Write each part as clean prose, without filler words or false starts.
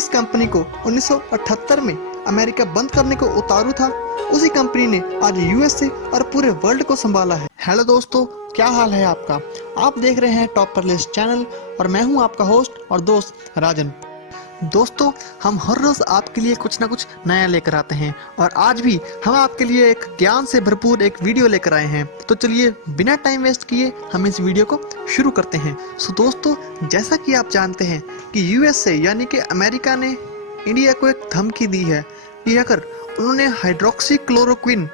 जिस कंपनी को 1978 में अमेरिका बंद करने को उतारू था, उसी कंपनी ने आज यूएसए और पूरे वर्ल्ड को संभाला है। हेलो दोस्तों, क्या हाल है आपका? आप देख रहे हैं टॉप पर लिस्ट चैनल और मैं हूं आपका होस्ट और दोस्त राजन। दोस्तों, हम हर रोज आपके लिए कुछ ना कुछ नया लेकर आते हैं और आज भी हम आपके लिए एक ज्ञान से भरपूर एक वीडियो लेकर आए हैं। तो चलिए बिना टाइम वेस्ट किए हम इस वीडियो को शुरू करते हैं। सो दोस्तों, जैसा कि आप जानते हैं कि यूएसए यानी कि अमेरिका ने इंडिया को एक धमकी दी है कि अगर उन्होंने हाइड्रोक्सी क्लोरोक्विन,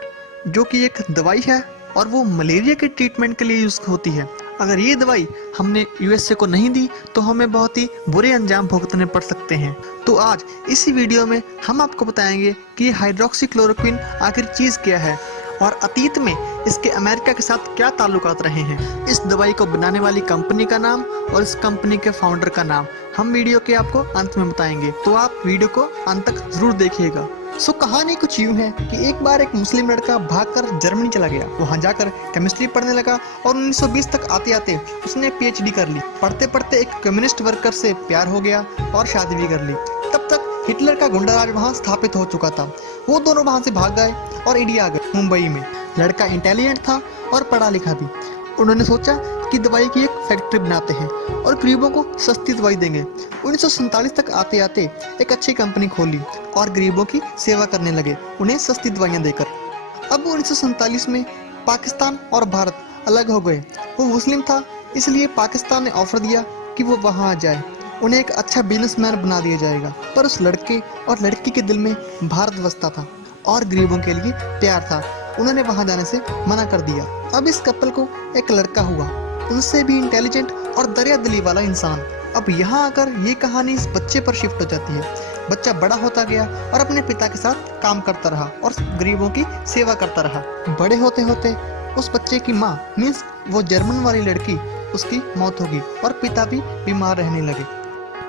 जो कि एक दवाई है और वो मलेरिया के ट्रीटमेंट के लिए यूज होती है, अगर ये दवाई हमने यूएसए को नहीं दी तो हमें बहुत ही बुरे अंजाम भुगतने पड़ सकते हैं। तो आज इसी वीडियो में हम आपको बताएंगे कि ये हाइड्रोक्सी क्लोरोक्विन आखिर चीज क्या है और अतीत में इसके अमेरिका के साथ क्या ताल्लुकात रहे हैं, इस दवाई को बनाने वाली कंपनी का नाम और इस कंपनी के फाउंडर का नाम हम वीडियो के आपको अंत में बताएंगे। तो आप वीडियो को अंत तक जरूर देखिएगा। सो कहानी कुछ यूं है कि एक बार एक मुस्लिम लड़का भागकर जर्मनी चला गया। वहां जाकर केमिस्ट्री पढ़ने लगा और 1920 तक आते आते उसने पीएचडी कर ली। पढ़ते पढ़ते एक कम्युनिस्ट वर्कर से प्यार हो गया और शादी भी कर ली। तब तक हिटलर का गुंडा राज वहां स्थापित हो चुका था। वो दोनों वहां से भाग गए और इंडिया आ गए, मुंबई में। लड़का इंटेलिजेंट था और पढ़ा लिखा भी। उन्होंने सोचा कि दवाई की एक फैक्ट्री बनाते हैं और गरीबों को सस्ती दवाई देंगे। 1947 तक आते आते एक अच्छी कंपनी खोली और गरीबों की सेवा करने लगे, उन्हें सस्ती दवाइयां देकर। अब 1947 में पाकिस्तान और भारत अलग हो गए। वो मुस्लिम था, इसलिए पाकिस्तान ने ऑफर दिया कि वो वहां आ जाए, उन्हें एक अच्छा बिजनेसमैन बना दिया जाएगा। पर उस लड़के और लड़की के दिल में भारत बसता था और गरीबों के लिए प्यार था। उन्होंने वहां जाने से मना कर दिया। अब इस कपल को एक लड़का हुआ, उनसे भी इंटेलिजेंट और दरिया दिली वाला इंसान। अब यहाँ आकर ये कहानी इस बच्चे पर शिफ्ट हो जाती है। बच्चा बड़ा होता गया और अपने पिता के साथ काम करता रहा और गरीबों की सेवा करता रहा। बड़े होते होते उस बच्चे की माँ मीन्स वो जर्मन वाली लड़की, उसकी मौत होगी और पिता भी बीमार रहने लगे।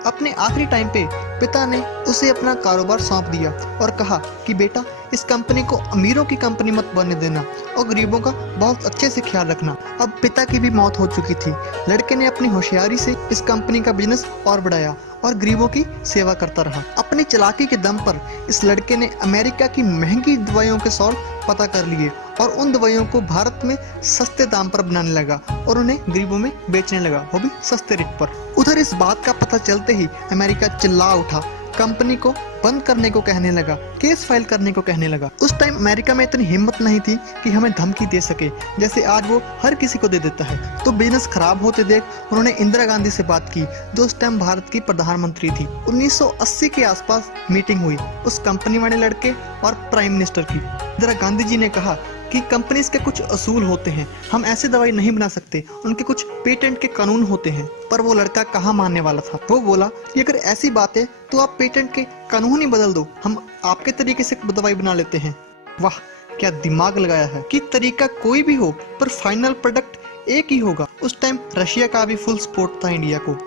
अपने आखिरी टाइम पे पिता ने उसे अपना कारोबार सौंप दिया और कहा कि बेटा, इस कंपनी को अमीरों की कंपनी मत बनने देना और गरीबों का बहुत अच्छे से ख्याल रखना। अब पिता की भी मौत हो चुकी थी। लड़के ने अपनी होशियारी से इस कंपनी का बिजनेस और बढ़ाया और गरीबों की सेवा करता रहा। अपनी चालाकी के दम पर इस लड़के ने अमेरिका की महंगी दवाइयों के सॉल्ट पता कर लिए और उन दवाइयों को भारत में सस्ते दाम पर बनाने लगा और उन्हें गरीबों में बेचने लगा, वो भी सस्ते रेट पर। उधर इस बात का पता चलते ही अमेरिका चिल्ला उठा, कंपनी को बंद करने को कहने लगा, केस फाइल करने को कहने लगा। उस टाइम अमेरिका में इतनी हिम्मत नहीं थी कि हमें धमकी दे सके जैसे आज वो हर किसी को दे देता है। तो बिजनेस खराब होते देख उन्होंने इंदिरा गांधी से बात की, जो उस टाइम भारत की प्रधानमंत्री थी। 1980 के आसपास मीटिंग हुई उस कंपनी वाले लड़के और प्राइम मिनिस्टर की। इंदिरा गांधी जी ने कहा कि कंपनीज के कुछ असूल होते हैं, हम ऐसे दवाई नहीं बना सकते, उनके कुछ पेटेंट के कानून होते हैं। पर वो लड़का कहाँ मानने वाला था। वो बोला कि अगर ऐसी बात है तो आप पेटेंट के कानून ही बदल दो, हम आपके तरीके से दवाई बना लेते हैं। वाह, क्या दिमाग लगाया है कि तरीका कोई भी हो पर फाइनल प्रोडक्ट एक ही होगा। उस टाइम रशिया का भी फुल सपोर्ट था इंडिया को।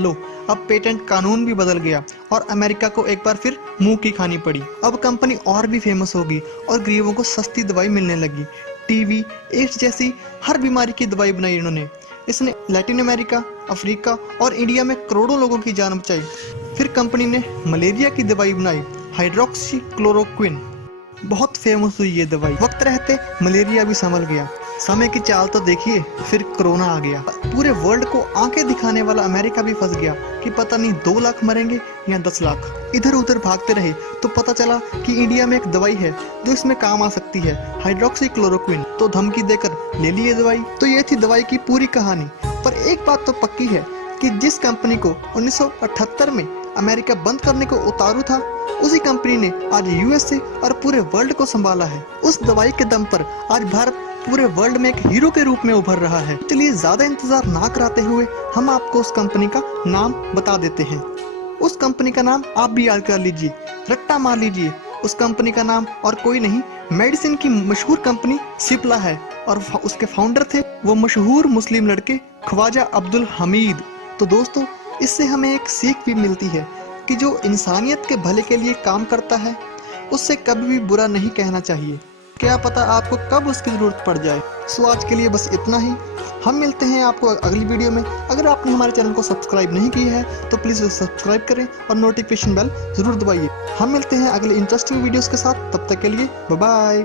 लो, अब पेटेंट कानून भी बदल गया और अमेरिका को एक बार फिर मुंह की खानी पड़ी। अब कंपनी और भी फेमस होगी और गरीबों को सस्ती दवाई मिलने लगी। टीवी, एड्स जैसी हर बीमारी की दवाई बनाई इन्होंने। इसने लैटिन अमेरिका, अफ्रीका और इंडिया में करोड़ों लोगों की जान बचाई। फिर कंपनी ने मलेरिया की दवाई बनाई, हाइड्रोक्सी क्लोरोक्विन। बहुत फेमस हुई ये दवाई। वक्त रहते मलेरिया भी संभल गया। समय की चाल तो देखिए, फिर कोरोना आ गया। पूरे वर्ल्ड को आंखें दिखाने वाला अमेरिका भी फंस गया कि पता नहीं 2 लाख मरेंगे या 10 लाख। इधर उधर भागते रहे तो पता चला कि इंडिया में एक दवाई है जो इसमें काम आ सकती है, हाइड्रोक्सी क्लोरोक्विन। तो धमकी देकर ले ली ये दवाई। तो ये थी दवाई की पूरी कहानी। पर एक बात तो पक्की है कि जिस कंपनी को 1978 में अमेरिका बंद करने को उतारू था, उसी कंपनी ने आज यूएसए और पूरे वर्ल्ड को संभाला है। उस दवाई के दम पर आज भारत पूरे वर्ल्ड में एक हीरो के रूप में उभर रहा है। चलिए ज्यादा इंतजार ना कराते हुए हम आपको उस कंपनी का नाम बता देते हैं। उस कंपनी का नाम आप भी याद कर लीजिए, रट्टा मार लीजिए। उस कंपनी का नाम और कोई नहीं, मेडिसिन की मशहूर कंपनी सिप्ला है और उसके फाउंडर थे वो मशहूर मुस्लिम लड़के ख्वाजा अब्दुल हमीद। तो दोस्तों, इससे हमें एक सीख भी मिलती है कि जो इंसानियत के भले के लिए काम करता है उससे कभी भी बुरा नहीं कहना चाहिए। क्या पता आपको कब उसकी जरूरत पड़ जाए। सो आज के लिए बस इतना ही। हम मिलते हैं आपको अगली वीडियो में। अगर आपने हमारे चैनल को सब्सक्राइब नहीं किया है तो प्लीज़ सब्सक्राइब करें और नोटिफिकेशन बेल ज़रूर दबाइए। हम मिलते हैं अगले इंटरेस्टिंग वीडियोस के साथ, तब तक के लिए बाय बाय।